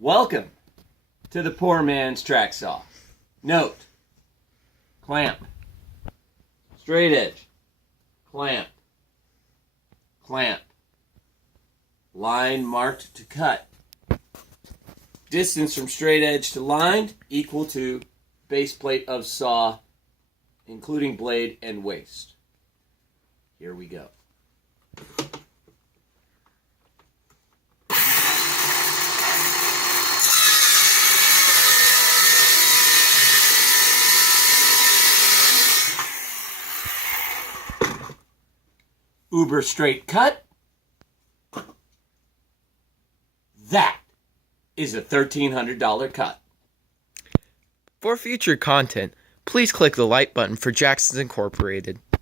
Welcome to the poor man's track saw. Note, clamp, straight edge, clamp, clamp, line marked to cut. Distance from straight edge to lined equal to base plate of saw, including blade and waste. Here we go. Uber straight cut. That is a $1,300 cut. For future content, please click the like button for Jacksons Incorporated.